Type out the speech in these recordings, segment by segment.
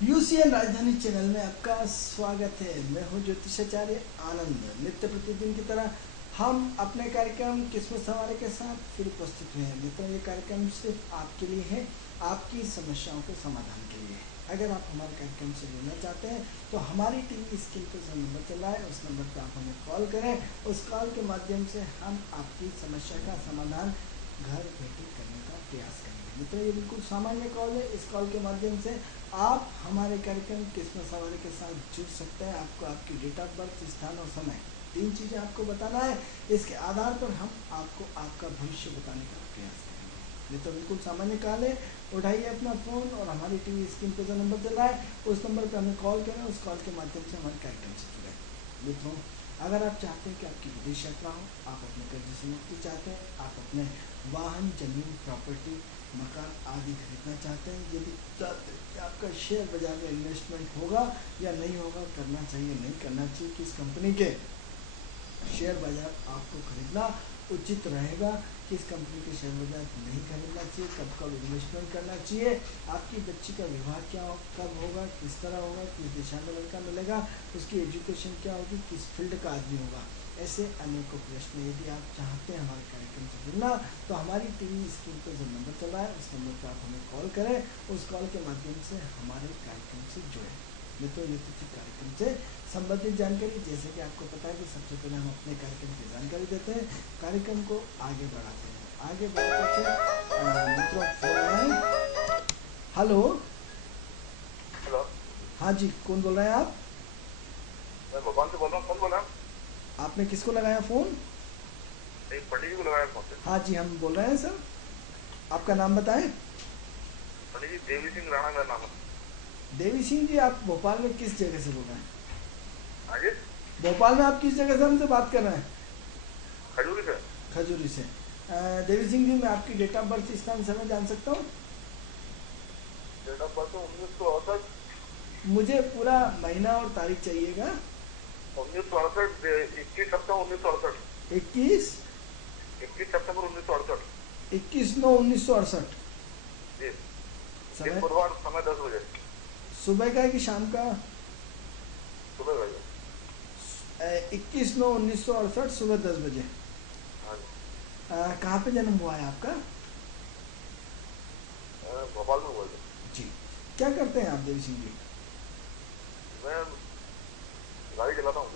UCN राजधानी channel में आपका स्वागत है। मैं हूं ज्योतिषाचार्य आनंद। नित्य प्रतिदिन की तरह हम अपने कार्यक्रम किस्मत सवारी के साथ फिर उपस्थित हुए हैं। मित्रों, ये कार्यक्रम सिर्फ आपके लिए है, आपकी समस्याओं के समाधान के लिए। अगर आप हमारे कार्यक्रम से जुड़ना चाहते हैं तो हमारी टीवी स्क्रीन पर जो नंबर चल रहा है उस नंबर पर आप हमें कॉल करें। उस कॉल के माध्यम से हम आपकी समस्या का समाधान घर बैठे करने का प्रयास करेंगे। मित्रों, ये बिल्कुल सामान्य कॉल है। इस कॉल के माध्यम से आप हमारे कार्यक्रम किस्मत सवारी के साथ जुड़ सकते हैं। आपको आपकी डेट ऑफ बर्थ, स्थान और समय, 3 चीज़ें आपको बताना है। इसके आधार पर हम आपको आपका भविष्य बताने का प्रयास करेंगे। ये तो बिल्कुल सामान्य कॉल है। उठाइए अपना फ़ोन और हमारी टीवी स्क्रीन पर जो नंबर चल रहा है उस नंबर पर हमें कॉल करें। उस कॉल के माध्यम से हमारे कार्यक्रम से जुड़ें। मित्रों, अगर आप चाहते हैं कि आपकी विदेश यात्रा हो, आप अपने कर्ज से मुक्ति चाहते हैं, आप अपने वाहन, जमीन, प्रॉपर्टी, मकान आदि खरीदना चाहते हैं, यदि चाहते हैं कि आपका शेयर बाजार में इन्वेस्टमेंट होगा या नहीं होगा, करना चाहिए नहीं करना चाहिए, किस कंपनी के शेयर बाजार आपको खरीदना उचित रहेगा, किस कंपनी के शेयर बाजार नहीं खरीदना चाहिए, कब कब इन्वेस्टमेंट करना चाहिए, आपकी बच्ची का विवाह कब होगा, किस तरह होगा, किस दिशा में लड़का मिलेगा, उसकी एजुकेशन क्या होगी, किस फील्ड का आदमी होगा, ऐसे अनेकों प्रश्न। यदि आप चाहते हैं हमारे कार्यक्रम से जुड़ना तो हमारी टीवी स्क्रीन पर जो नंबर चल रहा है उस नंबर पर आप हमें कॉल करें। उस कॉल के माध्यम से हमारे कार्यक्रम से जुड़ें। मित्रों, ये कुछ कार्यक्रम से संबंधित जानकारी, जैसे कि आपको पता है कि सबसे पहले हम अपने कार्यक्रम की जानकारी देते हैं, कार्यक्रम को आगे बढ़ाते हैं। आगे बढ़ते थे मित्रों, फोन है। हेलो। हेलो। हाँ जी, कौन बोल रहे हैं आप? मैं भोपाल से बोल रहा हूँ। कौन बोल रहा है? आपने किसको लगाया फ़ोन? एक पंडित जी को लगाया फोन से। हाँ जी, हम बोल रहे हैं सर। आपका नाम बताएं। पंडित जी देवी सिंह राणा मेरा नाम है। देवी सिंह जी, आप भोपाल में किस जगह से बोल रहे हैं? हाँ जी, भोपाल में आप किस जगह से हमसे बात कर रहे हैं? खजूरी से। खजूरी से। देवी सिंह जी, मैं आपकी डेट ऑफ बर्थ, स्थान, समय जान सकता हूँ? Date of birth 1968। मुझे पूरा महीना और तारीख चाहिएगा। 1968, 21 सितंबर 1968। 21 21 सितंबर 1968। 21/9/1968। जी। दिन समय बुधवार, समय 10 बजे सुबह का है कि शाम का? सुबह बजे। 21/9/1968 सुबह 10 बजे। हाँ जी। कहाँ पे जन्म हुआ है आपका? भोपाल में बोल रहे। जी। क्या करते हैं आप देवी सिंह जी? मैं गाड़ी चलाता हूँ।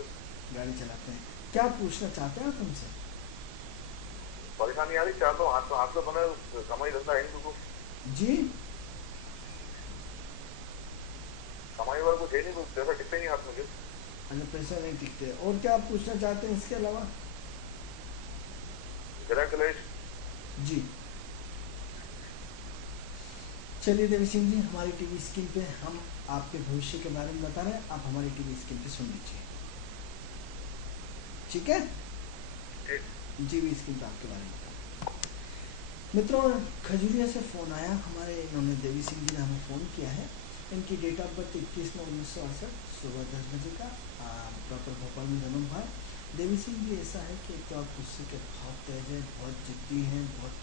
गाड़ी चलाते हैं। क्या पूछना चाहते हैं आप हमसे? परेशानी आ रही, चाहता हूँ हाथ में बने कमाई धंधा है नहीं, कुछ जी। कमाई वाला कुछ है नहीं, कुछ पैसा टिकता ही नहीं हाथ में। अच्छा, पैसा नहीं टिकते। और क्या आप पूछना चाहते हैं इसके अलावा? ग्रह क्लेश। जी। चलिए देवी सिंह जी, हमारी टीवी स्क्रीन पे हम आपके भविष्य के बारे में बता रहे हैं, आप हमारी टीवी स्क्रीन पे सुन लीजिए, ठीक है? टीवी स्क्रीन पे आपके बारे में बता रहे हैं। मित्रों, खजूरिया से फ़ोन आया हमारे, इन्होंने देवी सिंह जी ने हमें फ़ोन किया है। इनकी डेट ऑफ बर्थ 21/9/1968 सुबह 10 बजे का, प्रॉपर भोपाल में जन्म हुआ है। देवी सिंह जी, ऐसा है कि एक तो आप गुस्से के बहुत तेज हैं, बहुत जिद्दी हैं, बहुत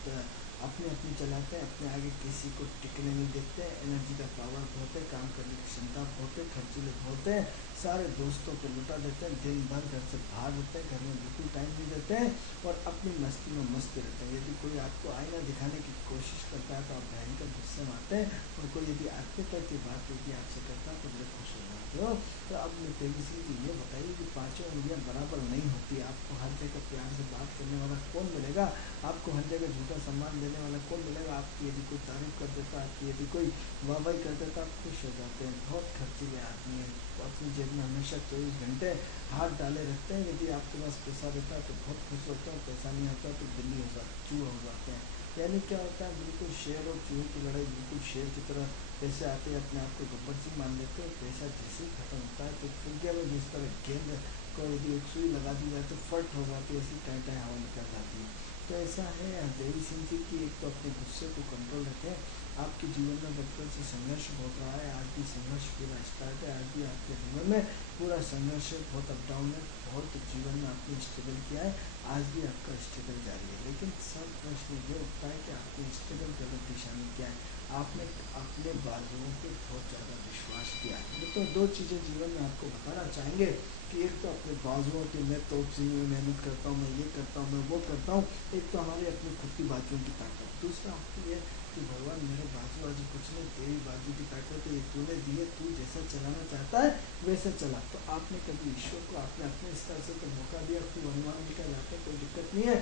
अपने अपनी चलाते हैं, अपने आगे किसी को टिकने नहीं देते हैं, एनर्जी का पावर बहुत है, काम करने की क्षमता बहुत है, खर्चीले बहुत हैं, सारे दोस्तों को लुटा देते हैं, दिन भर घर से बाहर रहते हैं, घर में बिल्कुल टाइम नहीं देते हैं और अपनी मस्ती में मस्त रहते हैं। यदि कोई आपको आईना दिखाने की कोशिश करता है तो आप भयंकर गुस्से में आते हैं, और कोई यदि आत्मीयता की बात यदि आपसे करता है तो बड़े खुश हो जाते हो। तो अब तेजी से ये बताइए कि पाँचों उंगलियां बराबर नहीं होती। आपको हर जगह प्यार से बात करने वाला कौन मिलेगा? आपको हर जगह झूठा सम्मान देने वाला कौन मिलेगा? आपकी यदि कोई तारीफ कर देता, आपकी यदि कोई वाहवाही कर देता, आप खुश हो जाते हैं। बहुत खर्चीले आदमी हैं, अपनी जेब में हमेशा 24 घंटे हाथ डाले रखते हैं। यदि आपके पास पैसा रहता है तो बहुत खुश होते हैं, पैसा नहीं आता तो दिल्ली चूहा हो जाते हैं। यानी क्या होता है, बिल्कुल शेर और चूहे की लड़ाई, बिल्कुल शेर की तरह पैसे आते हैं, अपने आप को गब्बर सिंह मान लेते हैं। पैसा जैसे ही खत्म होता है तो फुग्गे में जिस तरह गेंद को यदि एक सुई लगा दी जाए तो फट हो जाती है, ऐसी टाइट हवा निकल जाती है। तो ऐसा है देवी सिंह जी की, एक तो अपने गुस्से को कंट्रोल रखें, आपके जीवन में बचपन से संघर्ष बहुत रहा है, आज भी संघर्ष पूरा स्टार्ट है, आज भी आपके जीवन में पूरा संघर्ष है, बहुत अप डाउन है, बहुत जीवन में आपने स्ट्रगल किया है, आज भी आपका स्ट्रगल जारी है। लेकिन सब प्रश्न ये उठता है कि आपने स्ट्रगल गलत दिशा में किया है, आपने अपने बाजुओं पे बहुत ज़्यादा विश्वास किया है। तो दो चीज़ें जीवन में आपको बताना चाहेंगे कि एक तो अपने बाजुओं की मैं तोपसी में मेहनत करता हूँ, मैं ये करता हूँ, मैं वो करता हूँ, एक तो हमारी अपनी खुद की बाजुओं की ताकत। दूसरा आपको ये कि भगवान मेरे बाजू आज कुछ नहीं, तेरी बाजू की ताकत है, ये तूने दी है, तू जैसा चलाना चाहता है वैसे चला। तो आपने कभी ईश्वर को आपने अपने स्तर से तो मौका दिया, खूब अनुमान दिखा जाता है, कोई दिक्कत नहीं है,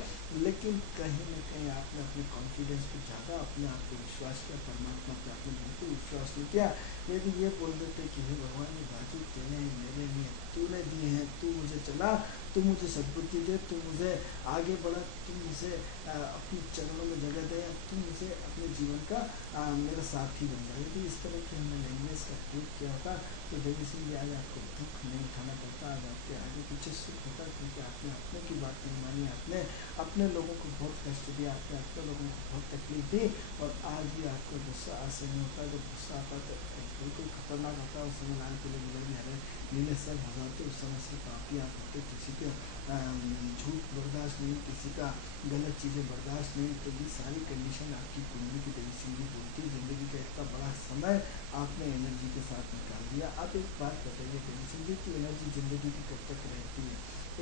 लेकिन कहीं ना कहीं आपने अपने कॉन्फिडेंस पे ज़्यादा अपने आप पे विश्वास किया, परमात्मा पे आपने बिल्कुल विश्वास नहीं किया। यदि ये बोल देते कि हे भगवान ये बाजू तेरे हैं, मेरे नहीं है, तूने दिए हैं, तू मुझे चला, तू मुझे सद्बुद्धि दे, तू मुझे आगे बढ़ा, तू मुझे अपने चरणों में जगह दे, तू मुझे अपने जीवन का मेरा साथी बन जाए। यदि इस तरह की हमने लैंग्वेज का प्रयोग किया होता तो देवी सिंह जी आज आपको दुख नहीं उठाना पड़ता, आज आपके आगे पीछे सुख होता, क्योंकि आपने अपने की बात नहीं मानी, आपने अपने लोगों को बहुत कष्ट दिया, आपने अपने लोगों को बहुत तकलीफ दी, और आज भी आपको गुस्सा आज नहीं होता। जब गुस्सा आता तो बिल्कुल खतरनाक होता है, उस समय लाल किले मिले अरे नीले सर हो जाते, उस समय सिर्फ आप ही आप होते, किसी के झूठ बर्दाश्त नहीं, किसी का गलत चीज़ें बर्दाश्त नहीं। तो ये सारी कंडीशन आपकी कुंडली की देवी सिंह जी बोलती है। ज़िंदगी का इतना बड़ा समय आपने एनर्जी के साथ निकाल दिया। आप एक बात बताइए देवी सिंह जी की एनर्जी ज़िंदगी की कब तक रहती है?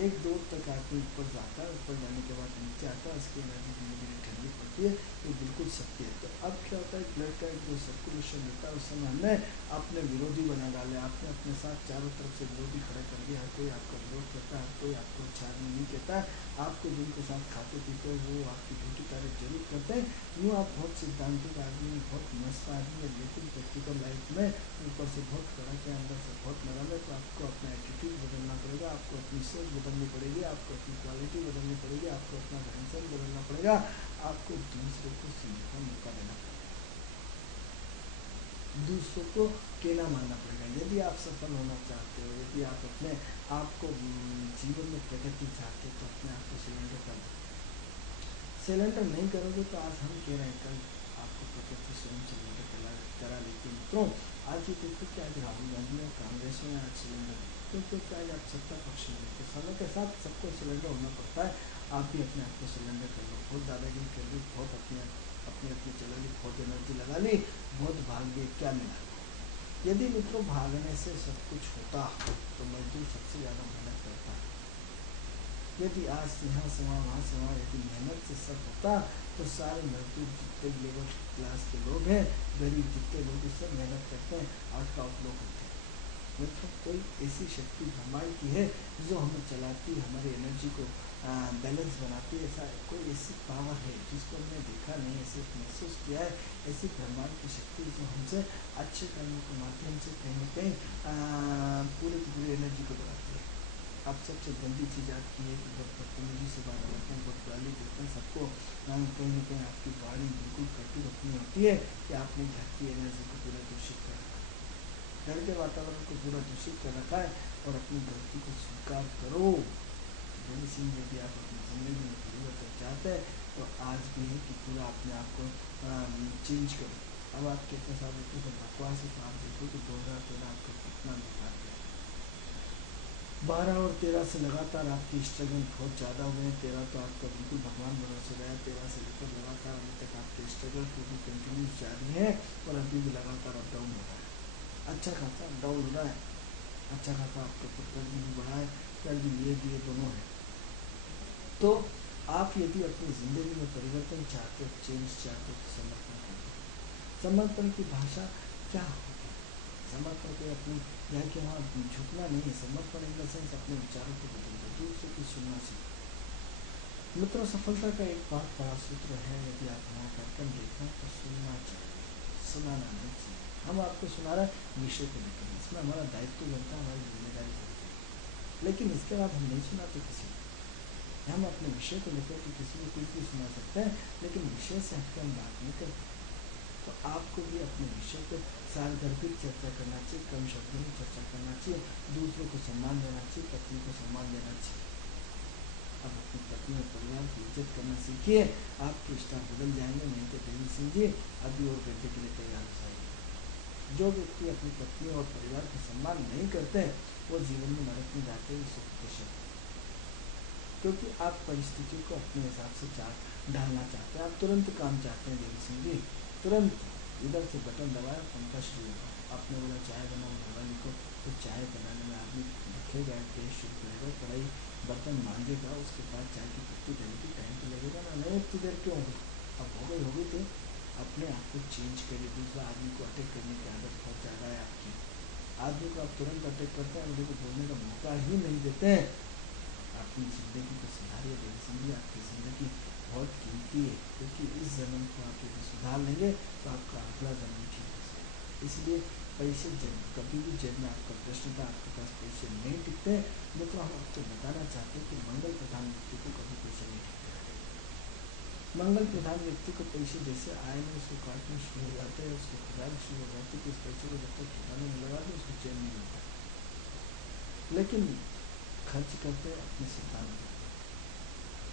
एक दौर तक आदमी ऊपर जाता है, ऊपर जाने के बाद नीचे आता है, उसकी एनर्जी ज़िंदगी में ठंडी पड़ती है, ये बिल्कुल सत्य है। तो अब क्या होता है, ब्लड का जो सर्कुलेशन होता है उस समय हमने अपने विरोधी बना डाले, आपने अपने साथ चारों तरफ से विरोधी खड़े कर दिया, हर कोई आपका विरोध करता है, हर कोई आपको अच्छा नहीं कहता है, आपको जिनके साथ खाते पीते हो वो आपकी ड्यूटी कार्य जरूर करते हैं। यूँ आप बहुत सिद्धांतिक आदमी, बहुत मस्त आदमी है, लेकिन प्रैक्टिकल लाइफ में ऊपर से बहुत कड़क है, अंदर से बहुत नरम है। तो आपको अपना एटीट्यूड बदलना पड़ेगा, आपको अपनी सोच बदलनी पड़ेगी, आपको अपनी क्वालिटी बदलनी पड़ेगी, आपको अपना रहन सहन बदलना पड़ेगा, आपको दूसरे को सीखने का मौका देना पड़ेगा, दूसरों को कहना मानना पड़ेगा। यदि आप सफल होना चाहते हो, यदि आप अपने आपको जीवन में प्रगति चाहते हो, तो अपने आप को सिलेंडर कर दो। सिलेंडर नहीं करोगे तो आज हम कह रहे हैं, कल आपको प्रकृति स्वयं सिलेंडर करा लेती। मित्रों आज ये देखो कि आज राहुल गांधी और कांग्रेस में आज सिलेंडर, क्योंकि आज आप सत्ता पक्ष में, तो समय के साथ सबको सिलेंडर होना पड़ता है। आप भी अपने आप को सिलेंडर कर लो, बहुत दादागिरी कर ली, बहुत अपनी चला ली, बहुत एनर्जी लगा ली, बहुत भाग गए, क्या मिला? यदि मित्रों भागने से सब कुछ होता तो मजदूर सबसे ज़्यादा मेहनत करता है। यदि आज यहाँ से वहाँ से वहाँ यदि मेहनत से सब होता तो सारे मजदूर जितने लेबर क्लास के लोग हैं, गरीब जितने लोग सब मेहनत करते हैं, आज टॉप लोग होते हैं। मित्रों कोई ऐसी शक्ति ब्रह्मांड की है जो हमें चलाती, हमारी एनर्जी को बैलेंस बनाती है। ऐसा कोई ऐसी पावर है जिसको हमने देखा नहीं है, सिर्फ महसूस किया है। ऐसी ब्रह्मांड की शक्ति जो हमसे अच्छे कर्मों के माध्यम से कहीं ना कहीं पूरी की पूरी एनर्जी को बढ़ाती है। आप सबसे गंदी चीज़ आपकी है कि बहुत बदतमीजी से बात करते हैं, बहुत गाली देते हैं सबको, कहीं ना कहीं आपकी वाणी बिल्कुल कटु रखनी होती है कि आपने घर की एनर्जी को पूरा दूषित कर रखा है, घर के वातावरण को पूरा दूषित कर रखा है, और अपनी गलती को स्वीकार करो। देवी सिंह यदि आप अपनी ज़िंदगी में परिवर्तन चाहते हैं तो आज भी है कि पूरा अपने आप को चेंज करो। अब आप कितने साल होते तो बकवास है, तो आप देखो कि 2013 आपका कितना बेकार गया। 12 और 13 से लगातार आपकी स्ट्रगल बहुत ज़्यादा हुए हैं। 13 तो आपका बिल्कुल भगवान भरोसे गया, 13 से लेकर लगातार अभी तक आपके स्ट्रगल पूरी कंटिन्यूस जारी है, और अभी भी लगातार अप डाउन हो रहा है, अच्छा खासा अप डाउन हो रहा है, अच्छा खासा आपके ऊपर कर्ज भी बढ़ा है, कर्ज लिए दिए दोनों है। तो आप यदि अपनी ज़िंदगी में परिवर्तन चाहते हो, चेंज चाहते हो, तो समर्पण करो। समर्पण की भाषा क्या होती है? समर्पण को अपनी यहाँ के वहाँ झुकना नहीं है, समर्पण इन द सेंस अपने विचारों को बदल दो, दूसरों की सुनना सीखो। मित्रों सफलता का एक बहुत बड़ा सूत्र है, यदि आप हमारा कार्यक्रम देखना तो सुनना चाहिए, सुनाना नहीं चाहिए। हम आपको सुना रहे हैं विषय को लेकर, इसमें हमारा दायित्व बनता है, हमारी जिम्मेदारी बनती है, लेकिन इसके बाद हम नहीं सुनाते किसी को। हम अपने विषय को लेकर के किसी को कुछ भी सुना सकते हैं, लेकिन विषय से हटकर हम बात नहीं करते। तो आपको भी अपने विषय पर सार्वधार्मिक चर्चा करना चाहिए, कम शब्दों में चर्चा करना चाहिए, दूसरों को सम्मान देना चाहिए, पत्नी को सम्मान देना चाहिए। अब अपनी पत्नी और परिवार की इज्जत करना सीखिए, आपके स्टार बदल जाएंगे। नहीं तो देवी सिंह जी अभी और गड्ढे के लिए तैयार हो जाएंगे। जो व्यक्ति अपनी पत्नी और परिवार का सम्मान नहीं करते वो जीवन में नरक में जाते हैं, 100%। क्योंकि आप परिस्थितियों को अपने हिसाब से ढालना चाहते हैं, आप तुरंत काम चाहते हैं देवी सिंह जी, तुरंत इधर से बटन दबाया पंखा शुरू होगा। आपने बोला चाय बनाओ भगवान को, तो चाय बनाने में आदमी रखेगा, गैस शुरू करेगा, कढ़ाई बर्तन मांगेगा, उसके बाद चाय की पत्ती डलेगी, टाइम तो लगेगा ना, नहीं इतनी देर क्यों होगी, अब हो गई तो अपने आप को चेंज करिए। दूसरा आदमी को अटैक करने की आदत बहुत ज़्यादा है आपकी, आदमी को आप तुरंत अटैक करते हैं, आदमी को बोलने का मौका ही नहीं देते हैं। अपनी ज़िंदगी को सुधारिए देवी सिंह जी, आपकी ज़िंदगी बहुत कीमती है, क्योंकि इस जन्म को आप यदि सुधार लेंगे तो आपका अगला जन्म ठीक हो जाएगा। इसलिए पैसे कभी भी जेब में आपका प्रश्न था, आपके पास पैसे नहीं टिकते, तो हम आपको बताना चाहते हैं कि मंगल प्रधान व्यक्ति को कभी पैसे नहीं टिकते। मंगल प्रधान व्यक्ति को पैसे जैसे आए में उसको काटना शुरू हो जाते हैं, उसको खजाना शुरू हो जाती है कि इस पैसे को जब तक ठिकाने में लगा दो उसको चैन नहीं मिलता। लेकिन खर्च करते हैं अपने सिद्धांत पर,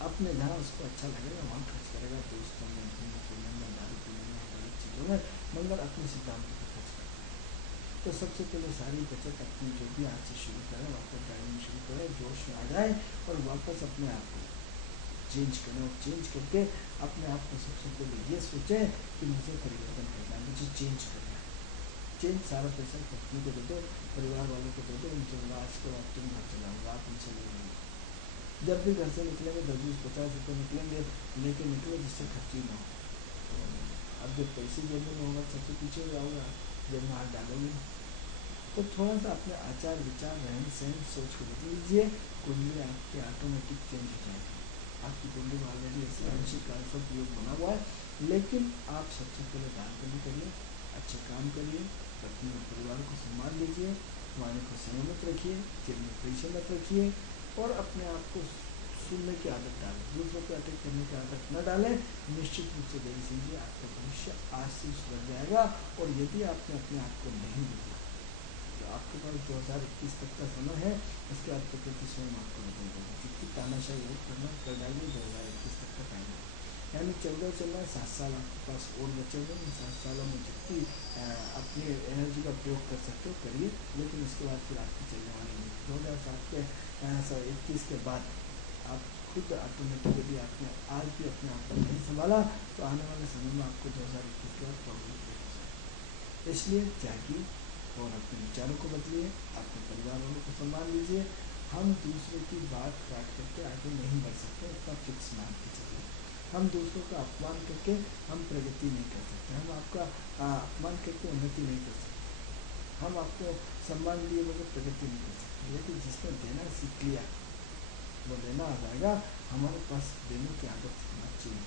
अपने जहाँ उसको अच्छा लगेगा वहाँ खर्च करेगा, दोस्तों में, घूमने फिरने में, दारू पीने में, गलत चीज़ों में। मंगल अपने सिद्धांत पर खर्च करता है। तो सबसे पहले सारी बचत अपनी जो भी आज से शुरू करें, वापस ड्राइविंग शुरू करें, जोश में आ जाए और वापस अपने आप को चेंज करें, और चेंज करके अपने आप को सबसे पहले ये सोचें कि मुझे परिवर्तन करना है, मुझे चेंज करना है। चेंज सारा पैसा पत्नी को दे दो, परिवार वालों को दे दो, उनसे बोला आज के बाद तुम घर चलाओगे, आप उनसे ले लेंगे। जब भी घर से निकलेंगे 10-20-50 रुपये निकलेंगे, लेके निकले जिससे खर्ची ना हो। अब जब पैसे जेब में होगा सबसे पीछे जाओगे, जेब में हाथ डालोगे। तो थोड़ा सा अपने आचार विचार रहन सहन सोच को बदल लीजिए, कुंडली आपकी ऑटोमेटिक चेंज हो जाएगी। आपकी कुंडली में ऑलरेडी ऐसे आंशिक कालसर्प योग बना हुआ है, लेकिन आप सबसे पहले दान पुण्य करिए, अच्छे काम करिए, अपने परिवार को सम्मान दीजिए, वाणी को संयमित रखिए, जेब में पैसे मत रखिए, और अपने आप को सुनने की आदत डालें, दूसरों पर अटैक करने की आदत न डालें। निश्चित रूप से देवी सिंह जी आपका भविष्य आज से सुधर जाएगा। और यदि आपने अपने आप को नहीं बदला तो आपके पास 2021 तक का समय है, उसके बाद प्रकृति स्वयं आपको बदल देगी। जितनी तानाशाही और करना कर डालिए, 2021 तक का टाइम है, यानी 14 चल रहा है, 7 साल आपके पास और बचे हुए। इन 7 सालों में जितनी अपनी एनर्जी का प्रयोग कर सकते हो करिए, लेकिन उसके बाद फिर आपकी चलने वाली नहीं। 2007 के 21 के बाद आप खुद ऑटोमेटिक यदि आपने आज भी अपने आप को नहीं संभाला तो आने वाले समय में आपको 2021 के बाद प्रॉब्लम क्रिएट हो जाएगी। इसलिए जागिए और अपने विचारों को बदलिए, अपने परिवार वालों को सम्मान लीजिए। हम दूसरे की बात काट करके आगे नहीं बढ़ सकते, इसका फिक्स मान के चलिए। हम दूसरों का अपमान करके हम प्रगति नहीं कर सकते, हम आपका अपमान करके उन्नति नहीं कर सकते, हम आपको सम्मान दिए बगैर प्रगति नहीं कर सकते। लेकिन जिसने देना सीख लिया वो लेना आ जाएगा। हमारे पास देने की आदत होना चाहिए।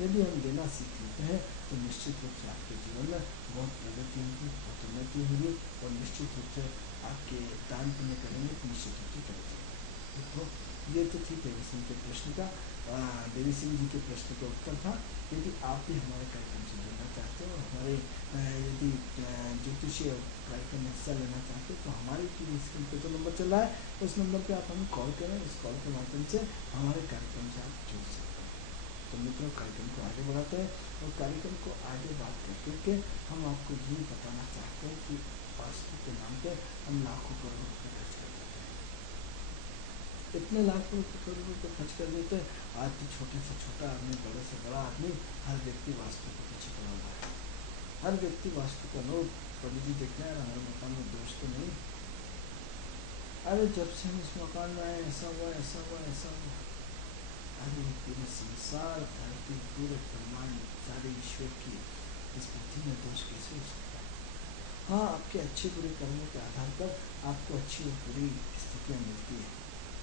यदि हम देना सीख लेते हैं तो निश्चित रूप से आपके जीवन में बहुत प्रगति होगी, बहुत उन्नति होगी, और निश्चित रूप से आपके दान पुण्य करेंगे तो निश्चित रूप से करेंगे। तो ये तो ठीक है देवी सिंह के प्रश्न का, देवी सिंह जी के प्रश्न का उत्तर था। यदि आप भी हमारे कार्यक्रम से जुड़ना चाहते हो, हमारे यदि ज्योतिषीय कार्यक्रम में हिस्सा लेना चाहते हो, तो हमारी टीवी स्क्रीन पर जो नंबर चल रहा है उस नंबर पे आप हमें कॉल करें। उस कॉल के माध्यम से हमारे कार्यक्रम से आप जुड़ सकते हैं। तो मित्रों, कार्यक्रम को आगे बढ़ाते हैं, और कार्यक्रम को आगे बात करके हम आपको ये बताना चाहते हैं कि वास्तु के नाम पे हम लाखों करोड़ रुपये खर्च कर देते हैं। इतने लाखों करोड़ रुपये खर्च कर देते हैं, आज भी छोटे से छोटा आदमी, बड़े से बड़ा आदमी, हर व्यक्ति वास्तु के पीछे पड़ा हुआ है। हर व्यक्ति वास्तु का लोग कभी भी देखना है हमारे मकान में दोष तो नहीं, अरे जब से हम इस मकान में आए ऐसा हुआ, ऐसा हुआ, ऐसा हुआ। अरे पूरे संसार, धरती, पूरे ब्रह्मांड, सारे ईश्वर की इस पृथ्वी में दोष कैसे हो सकता है? हाँ, आपके अच्छे बुरे कर्मों के आधार पर आपको अच्छी और बुरी स्थितियाँ मिलती है,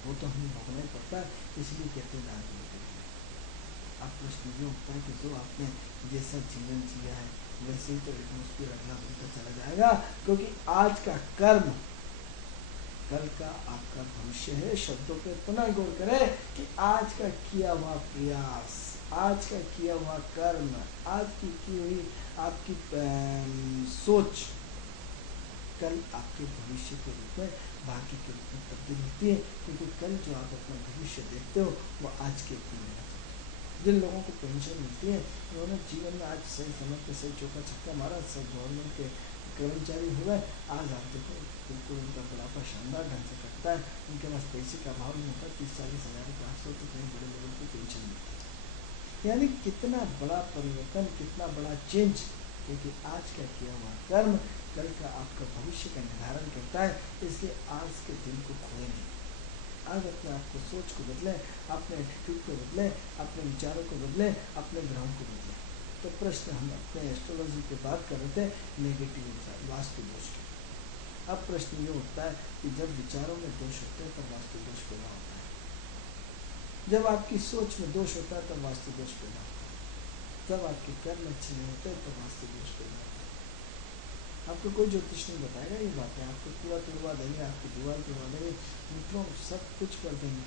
वो तो हमें भोगना ही पड़ता है। इसलिए कहते हैं दान पुण्य करिए। आप प्रश्न ये उठता है कि जो आपने जैसा जीवन जिया है वैसे ही तो एटमोस्फियर अगला बनता चला जाएगा, क्योंकि आज का कर्म कल का आपका भविष्य है। शब्दों पे इतना गौर करें कि आज का किया हुआ प्रयास, आज का किया हुआ कर्म, आज की हुई आपकी सोच कल आपके भविष्य के रूप में भाग्य के रूप में तब्दील होती है, क्योंकि कल जो आप अपना भविष्य देखते हो वो आज के रूप में होता है। जिन लोगों को पेंशन मिलती है उन्होंने जीवन में आज सही समय पर सही चौका छक्का मारा, सब गवर्नमेंट के कर्मचारी हुए, आज आप देखो बिल्कुल उनका बुढ़ापा शानदार ढंग से कटता है, उनके पास पैसे का अभाव नहीं होता, 30-40 हज़ार रुपये आजकल तो कहीं बड़े लेवल की पेंशन मिलती है। यानी कितना बड़ा परिवर्तन, कितना बड़ा चेंज, क्योंकि आज का किया हुआ कर्म कल का आपका भविष्य का निर्धारण करता है। इसलिए आज के दिन को खोए नहीं, आज अपने आपको सोच को बदले, अपने एटीट्यूड को बदले, अपने विचारों को बदले, अपने ग्रहों को बदले। तो प्रश्न हम अपने एस्ट्रोलॉजी की बात कर रहे थे नेगेटिव वास्तु दोष की। अब प्रश्न ये उठता है कि जब विचारों में दोष होते हैं तब वास्तु दोष पैदा होता है, जब आपकी सोच में दोष होता है तब वास्तु दोष पैदा होता है, जब आपके कर्म अच्छे नहीं होते तब वास्तु दोष पैदा होता है। आपको कोई ज्योतिष नहीं बताएगा ये बातें, आपको पूरा तुड़वा देंगे, आपकी दीवार तुड़वा देंगे, मित्रों सब कुछ कर देंगे।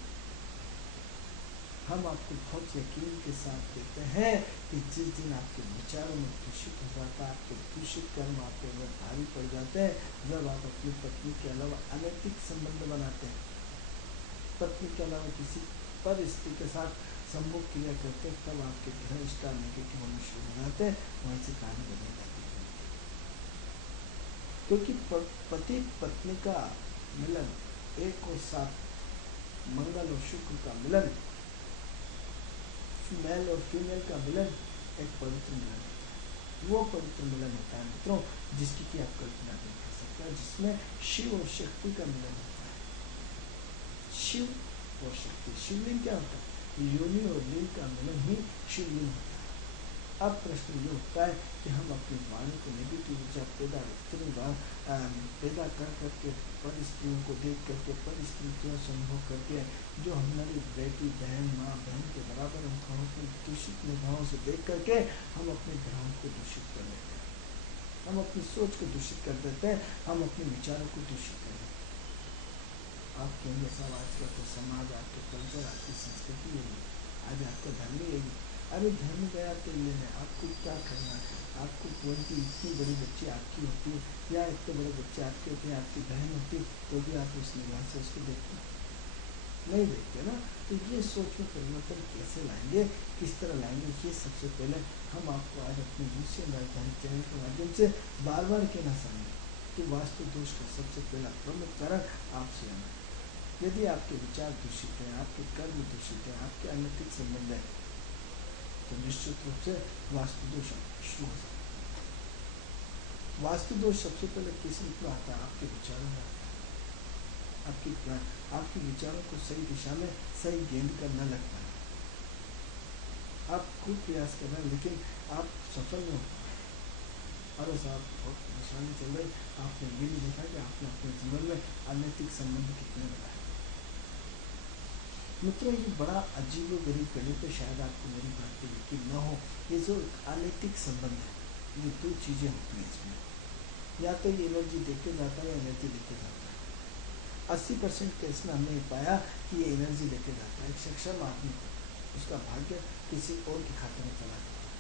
हम आपको बहुत यकीन के साथ कहते हैं कि जिस दिन आपके विचारों में दूषित हो जाता है, आपके दूषित कर्म आपके ऊपर भारी पड़ जाते हैं, जब आप अपनी पत्नी के अलावा अनैतिक संबंध बनाते हैं, पत्नी के अलावा किसी पर स्त्री के साथ संभोग क्रिया करते हैं, तब आपके ग्रह स्टार नेगेटिव होने शुरू हो जाते हैं, वहीं से कहानी बदल जाती है। क्योंकि पति पत्नी का मिलन, 1 और 7 मंगल और शुक्र का मिलन, मेल और फीमेल का मिलन एक पवित्र मिलन होता है। वो पवित्र मिलन होता है मित्रों जिसकी कि आप कल्पना नहीं कर सकते, जिसमें शिव और शक्ति का मिलन होता है। शिव और शक्ति, शिवलिंग क्या होता है? योनि और लिंग का मिलन ही शिवलिंग होता है। अब प्रश्न ये उठता है कि हम अपनी वाणी को नेगेटिव ऊर्जा पैदा कर करके पर स्त्रियों को देख करके, पर स्त्रियों संभोग करके, जो हमारी बेटी बहन माँ बहन के बराबर हम दूषित निगाहों से देख करके हम अपने ग्रहों को दूषित कर लेते हैं, हम अपनी सोच को दूषित कर देते हैं, हम अपने विचारों को दूषित कर देते हैं। आप कहेंगे साहब आज का तो समाज, आपके कल्चर, आपकी संस्कृति यही, आज आपका धर्म यही। अरे धर्म गया तो लेने आपको क्या करना है? आपको कोई भी इतनी बड़ी बच्ची आपकी होती है या इतने बड़े बच्चे आपके होते हैं, आपकी बहन होती, तो भी आप उस निगाह से उसको देखते नहीं देखते ना। तो ये सोच में परिवर्तन कैसे लाएंगे, किस तरह लाएंगे, ये सबसे पहले हम आपको आज अपने दूसरे राजधानी चैनल के माध्यम से बार बार कहना चाहेंगे कि वास्तु दोष का सबसे पहला प्रमुख कारण आपसे आना। यदि आपके विचार दूषित हैं, आपके कर्म दूषित हैं, आपके अनैतिक संबंध है, तो निश्चित रूप से वास्तु दोष शुरू हो सकता है। वास्तु दोष सबसे पहले किस रूप में आता है? आपके विचारों में आता है। आपके विचारों को सही दिशा में सही गेंद करना लगता है। आप खूब प्रयास कर रहे हैं लेकिन आप सफल नहीं हो पा रहे। अरे साहब बहुत परेशानी चल रही, आपने ये नहीं देखा कि आपने अपने जीवन में अनैतिक संबंध कितने बनाए। मित्रों ये बड़ा अजीब और गरीब गणित है, शायद आपको मेरी बात पर यकीन न हो। ये जो अनैतिक संबंध है, ये 2 चीज़ें होती हैं इसमें, या तो ये एनर्जी देके जाता है या एनर्जी लेके जाता है। 80% केस में हमने ये पाया कि ये एनर्जी लेके जाता है। एक सक्षम आदमी उसका भाग्य किसी और के खाते में चला जाता है,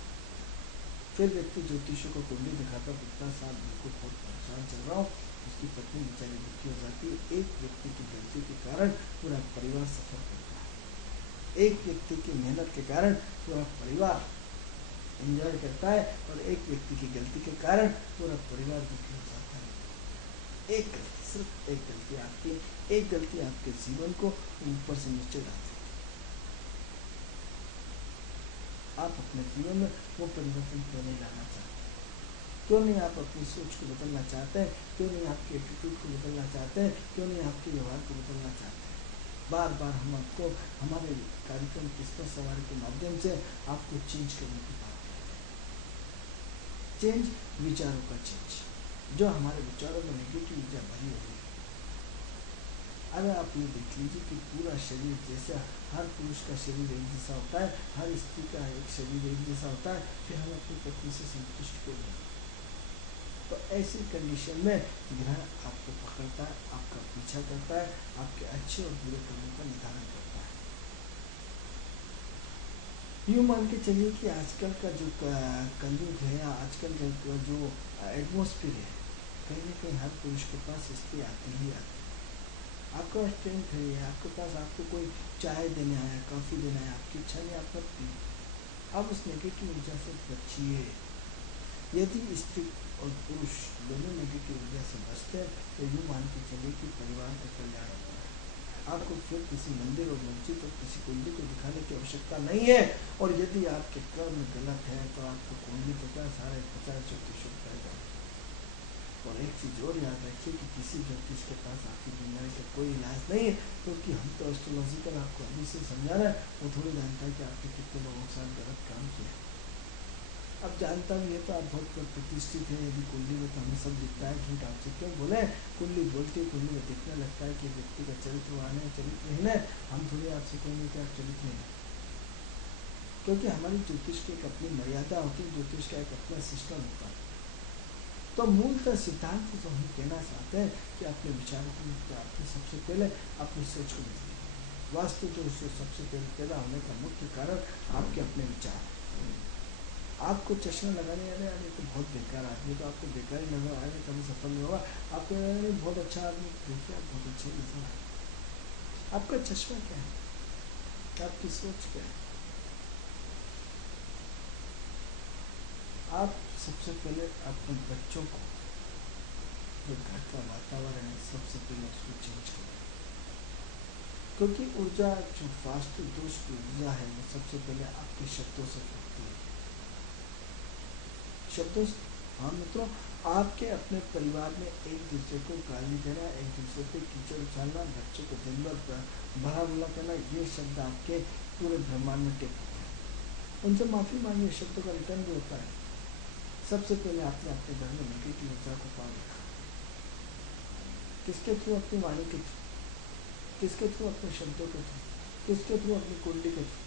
फिर व्यक्ति ज्योतिषों को कुंडली दिखाता, इतना साल बिल्कुल बहुत परेशान चल रहा हूँ, उसकी पत्नी बेचारी दुखी हो जाती है। एक व्यक्ति की गलती के कारण पूरा परिवार सफर करता है, एक व्यक्ति की मेहनत के कारण पूरा परिवार एंजॉय करता है, और एक व्यक्ति की गलती के कारण पूरा परिवार दुखी हो जाता है। एक गलती, सिर्फ एक गलती आपकी, एक गलती आपके जीवन को ऊपर से नीचे डालती है। आप अपने जीवन में वो परिवर्तन क्यों नहीं लाना चाहते? क्यों नहीं आप अपनी सोच को बदलना चाहते हैं? क्यों नहीं आपके एटीट्यूड को बदलना चाहते हैं? क्यों नहीं आपके व्यवहार को बदलना चाहते हैं? बार बार हम आपको हमारे कार्यक्रम किस्मत सवारी के माध्यम से आपको चेंज करने की बात करते हैं। चेंज विचारों का चेंज, जो हमारे विचारों में नेगेटिव ऊर्जा भरी हुई है। अरे आप ये देख लीजिए कि पूरा शरीर जैसा, हर पुरुष का शरीर एक जैसा होता है, हर स्त्री का एक शरीर एक जैसा होता है, फिर हम अपनी पत्नी से संतुष्ट क्यों नहीं? तो ऐसी कंडीशन में ग्रह आपको पकड़ता है, आपका पीछा करता है, आपके अच्छे और बुरे कर्मों का निर्धारण करता है। यूँ मान के चलिए कि आजकल का जो कलयुग है, या आजकल का जो एटमॉस्फेयर है, कहीं ना कहीं हर पुरुष के पास स्त्री आती ही आती है। आपका स्ट्रेंथ है, आपके पास आपको कोई चाय देने आया, कॉफ़ी देना है, आपकी इच्छा नहीं, आप मत पिए। आप उस नेगेटिव ऊर्जा से बचिए। यदि स्त्री और पुरुष दोनों नेगेटिव ऊर्जा से बचते हैं तो यूँ मान के चलिए कि परिवार का कल्याण होता है। आपको फिर किसी मंदिर और मस्जिद और किसी कुंडली को दिखाने की आवश्यकता नहीं है। और यदि आपके कर्म गलत है तो आपको कुंडली तो क्या, सारे 50 ज्योतिषों का जाए। और एक चीज़ और याद रखिए कि किसी ज्योतिष के पास आपकी बीमारी का कोई इलाज नहीं है, क्योंकि हम तो एस्ट्रोलॉजिकल आपको अभी से समझा रहे हैं, वो थोड़ी जानता है कि आपने कितने लोगों के साथ गलत काम किया। अब जानता भी है तो आप बहुत प्रतिष्ठित हैं। यदि कुंडली में तो हमें सब दिखता है, झूठ आपसे क्यों बोले। कुंडली बोलती है, कुंडली में दिखने लगता है कि व्यक्ति का चरित्रवान है, चरित्रहीन है। हम थोड़ी आपसे कहेंगे कि आप चरित्रहीन है, क्योंकि हमारी ज्योतिष की एक अपनी मर्यादा होती है, ज्योतिष का एक अपना सिस्टम होता है। तो मूलतः सिद्धांत तो हम कहना चाहते हैं कि अपने विचारों को आपने सबसे पहले अपनी सोच को बदलिए। वास्तु जो सबसे पहले पैदा होने का मुख्य कारण आपके अपने विचार। आपको चश्मा लगाने वाले तो बहुत बेकार आदमी, तो आपको बेकार ही नजर आएगा, कभी सफल नहीं होगा। आपको बहुत अच्छा आदमी, देखिए आप बहुत अच्छे नजर आए। आपका चश्मा क्या है, आपकी सोच क्या है। आप सबसे पहले अपने बच्चों को, जो घर का वातावरण है, सबसे पहले उसको चेंज करें। क्योंकि ऊर्जा जो वास्तु दोष की ऊर्जा है वो सबसे पहले आपके शब्दों से फूटती है। शब्दों से, हाँ मित्रों, आपके अपने परिवार में एक दूसरे को गाली देना, एक दूसरे पे कीचड़ उछालना, बच्चों को दिन भर भला बुला करना, ये शब्द आपके पूरे ब्रह्मांड में टेक होते हैं। उनसे माफी मांगिए, शब्दों का रिटर्न भी होता है। सबसे पहले आपने अपने घर में नेगेटिव ऊर्जा को पार रखा। किसके थ्रू? अपनी वाणी के थ्रू। किसके थ्रू? अपने शब्दों के थ्रू। किसके थ्रू? अपनी कुंडली के थ्रू।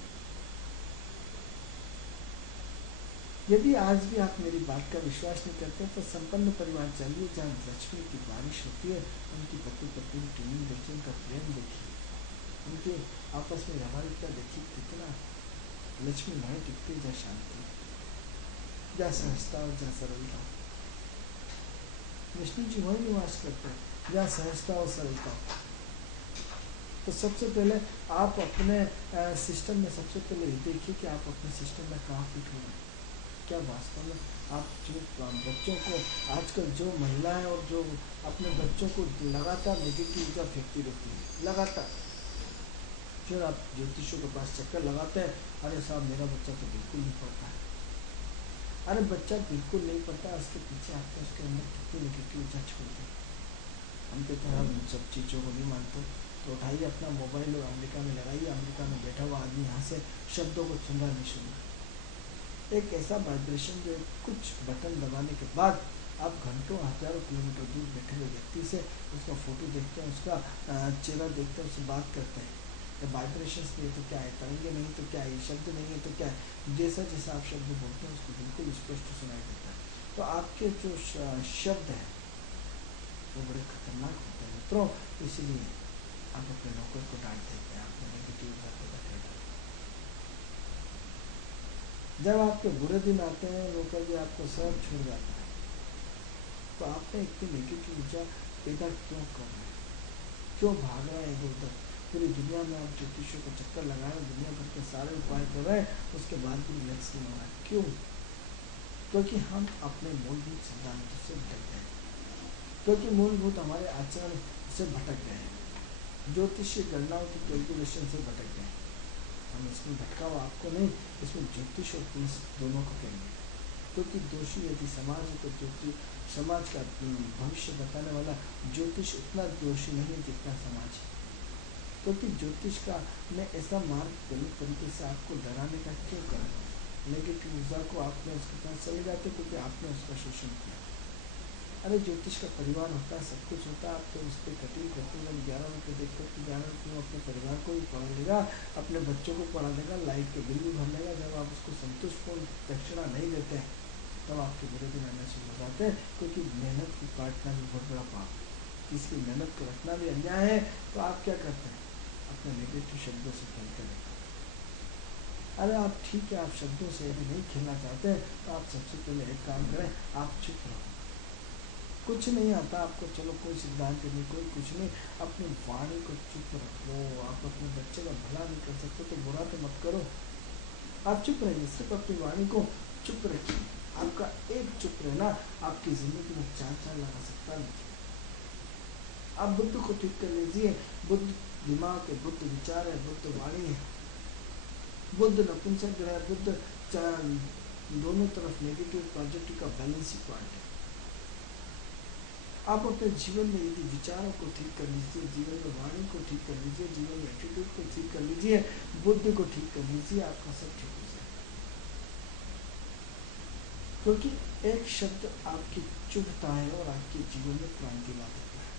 यदि आज भी आप मेरी बात का विश्वास नहीं करते तो संपन्न परिवार चाहिए जहाँ लक्ष्मी की बारिश होती है। उनकी पति पत्नी की ट्यूनिंग देखिए, उनका प्रेम देखिए, उनके आपस में व्यवहारिकता देखिए, कितना लक्ष्मी वहीं टिकती, जहाँ शांति, जहाँ सहजता और जहाँ सरलता। विष्णु जी वहीं निवास करते हैं जहाँ सहजता और सरलता। तो सबसे पहले आप अपने सिस्टम में सबसे पहले देखिए कि आप अपने सिस्टम में कहाँ फिट हो रहे हैं। क्या वास्तव में आप जो बच्चों को, आजकल जो महिलाएं और जो अपने बच्चों को लगातार नेगेटिव ऊर्जा फेंकती रहती है, लगातार, फिर आप ज्योतिषों के पास चक्कर लगाते हैं, अरे साहब मेरा बच्चा तो बिल्कुल नहीं पढ़ता है। अरे बच्चा बिल्कुल नहीं पढ़ता, उसके पीछे आपने उसके अंदर कितनी नेगेटिव ऊर्जा छोड़ दी। हम कहते हैं हम सब चीज़ों को नहीं मानते, तो उठाइए अपना मोबाइल और अमेरिका में लगाइए। अमेरिका में बैठा हुआ आदमी यहाँ से शब्दों को सुन रहा नहीं सुन रहा। एक ऐसा वाइब्रेशन जो कुछ बटन दबाने के बाद आप घंटों हजारों किलोमीटर दूर बैठे हुए व्यक्ति से उसका फोटो देखते हैं, उसका चेहरा देखते हैं, उससे बात करते हैं। वाइब्रेशन नहीं तो क्या है, तरंगे नहीं तो क्या है, शब्द नहीं है तो क्या है, जैसा जैसा आप शब्द बोलते हैं उसको बिल्कुल स्पष्ट सुनाई देता है। तो आपके जो शब्द हैं वो बड़े खतरनाक होते हैं मित्रों। इसलिए आप अपने नौकर को डांट देते हैं, आपने नेगेटिव बात को बैठे डालते। जब आपके बुरे दिन आते हैं, नौकर भी आपको सब छोड़ जाता है, तो आपने इतनी नेगेटिव ऊर्जा पैदा क्यों कर रहे हैं, क्यों भाग रहे हैं इधर उधर। पूरी दुनिया में आप ज्योतिषों को चक्कर लगाए, दुनिया भर के सारे उपाय कर रहे हैं, उसके बाद भी लक्ष्य नहीं हो रहा है। क्यों? क्योंकि हम अपने मूलभूत सिद्धांतों से भटक गए, क्योंकि मूलभूत हमारे आचरण से भटक गए, ज्योतिषीय गणनाओं की कैलकुलेशन से भटक गए। हम इसमें भटकाव आपको नहीं, इसमें ज्योतिष और पुलिस दोनों को कहेंगे। क्योंकि दोषी यदि समाज है तो ज्योतिष, समाज का भविष्य बताने वाला ज्योतिष उतना दोषी नहीं है जितना समाज है। क्योंकि ज्योतिष का ने ऐसा मार्ग गलत तरीके से आपको डराने का क्यों करा? नेगेटिव ऊर्जा को आपने उसके पास चले जाते क्योंकि आपने उसका शोषण किया। अरे ज्योतिष का परिवार होता है, सब कुछ होता है, आप तो उस पर कटिंग करते हैं। 11 रुपये देखकर कि 11 रुपये अपने परिवार को भी पढ़ा लेगा, अपने बच्चों को पढ़ा देगा, लाइट के बिल भी भर लेगा। जब आप उसको संतुष्टपूर्ण दक्षिणा नहीं देते हैं तब आपके बुरे दिन आने शुरू हो जाते हैं। क्योंकि मेहनत को काटना भी बहुत बड़ा पाप है, किसी मेहनत को रखना भी अन्याय है। तो आप क्या करते हैं? अपने नेगेटिव शब्दों से खेलते रहते हैं। अरे आप ठीक है, आप शब्दों से यदि नहीं खेलना चाहते हैं तो आप सबसे पहले एक काम करें, आप चुप रहो। कुछ नहीं आता आपको, चलो कोई सिद्धांत नहीं, कोई कुछ नहीं, अपनी वाणी को चुप रख लो। आप अपने बच्चे का भला नहीं कर सकते तो बुरा तो मत करो, आप चुप रहिए, सिर्फ अपनी वाणी को चुप रखिए। आपका एक चुप रहना आपकी जिंदगी में चार लगा सकता है। आप बुद्ध को ठीक कर लीजिए, बुद्ध दिमाग है, बुद्ध विचार है, बुद्ध वाणी है, बुद्ध नपुंसक ग्रह, बुद्ध दोनों तरफ नेगेटिव पॉजिटिव का बैलेंसिंग पॉइंट है। आप अपने जीवन में यदि विचारों को ठीक कर लीजिए, जीवन में वाणी को ठीक कर लीजिए, जीवन में एटीट्यूड को ठीक कर लीजिए, बुद्ध को ठीक कर लीजिए, आपका सब ठीक हो जाएगा। क्योंकि एक शब्द आपकी चुभता है और आपके जीवन में क्रांति ला देता है,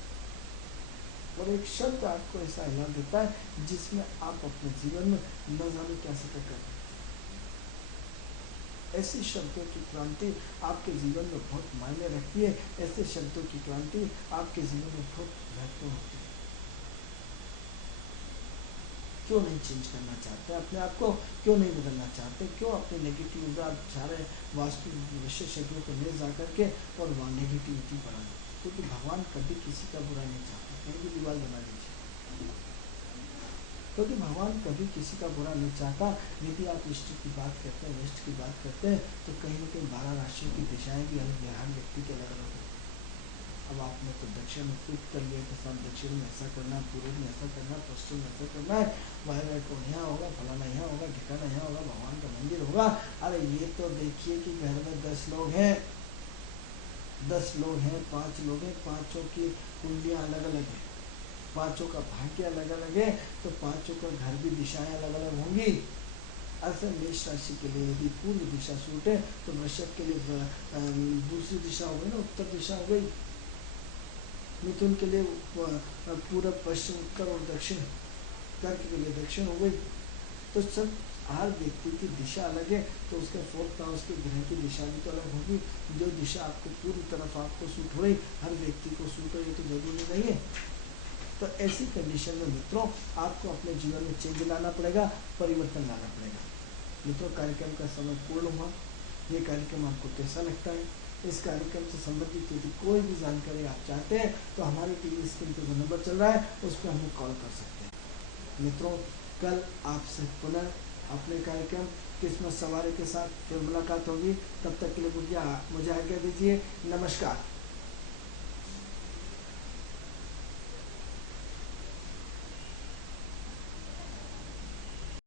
और एक शब्द आपको ऐसा हिला देता है जिसमें आप अपने जीवन में न जाने क्या सकते कर। ऐसे शब्दों की क्रांति आपके जीवन में बहुत मायने रखती है, ऐसे शब्दों की क्रांति आपके जीवन में बहुत महत्वपूर्ण होती है। क्यों नहीं चेंज करना चाहते, अपने आप को क्यों नहीं बदलना चाहते, क्यों अपने नेगेटिव आप सारे वास्तु विशेषज्ञों को ले जा करके और वहाँ नेगेटिविटी बढ़ा देते, क्योंकि भगवान कभी किसी का बुरा नहीं चाहते। कहीं भी दीवार बना लीजिए, क्योंकि भगवान कभी किसी का बुरा नहीं चाहता। यदि आप इष्ट की बात करते हैं, वेस्ट की बात करते हैं, तो कहीं ना कहीं 12 राशियों की दिशाएं भी हर व्यक्ति के अलग अलग होती है। अब आपने तो दक्षिण में फिक्स कर लिया कि सब दक्षिण में ऐसा करना, पूर्व में ऐसा करना, पश्चिम में ऐसा करना है, वायरट को यहाँ होगा, फलाना यहाँ होगा, ठिकाना यहाँ होगा, भगवान का मंदिर होगा। अरे ये तो देखिए कि घर में 10 लोग हैं, 10 लोग हैं, 5 लोग हैं, पाँचों की कुंडलियाँ अलग अलग है, पांचों का भाग्य अलग अलग है, तो पांचों का घर भी दिशाएं अलग अलग होंगी। ऐसे मेष राशि के लिए यदि पूर्व दिशा सूट है तो वृषभ के लिए दूसरी दिशा हो गई ना, उत्तर दिशा हो गई। मिथुन के लिए पूर्व, पश्चिम, उत्तर और दक्षिण, कर्क के लिए दक्षिण हो गई। तो सब हर व्यक्ति की दिशा अलग है, तो उसके फोर्थ हाउस के ग्रह की दिशा भी तो अलग होगी। जो दिशा आपको पूर्व तरफ आपको सूट हो रही, हर व्यक्ति को सूट हो, ये तो जरूरी नहीं है। तो ऐसी कंडीशन में मित्रों आपको अपने जीवन में चेंज लाना पड़ेगा, परिवर्तन लाना पड़ेगा। मित्रों, कार्यक्रम का समय पूर्ण हुआ। ये कार्यक्रम आपको कैसा लगता है? इस कार्यक्रम से संबंधित यदि कोई भी जानकारी आप चाहते हैं तो हमारे टीवी स्क्रीन पर जो नंबर चल रहा है उस पर हमें कॉल कर सकते हैं। मित्रों, कल आपसे पुनः अपने कार्यक्रम किस्मत सवारी के साथ फिर मुलाकात होगी। तब तक के लिए मुझे आज्ञा दीजिए। नमस्कार।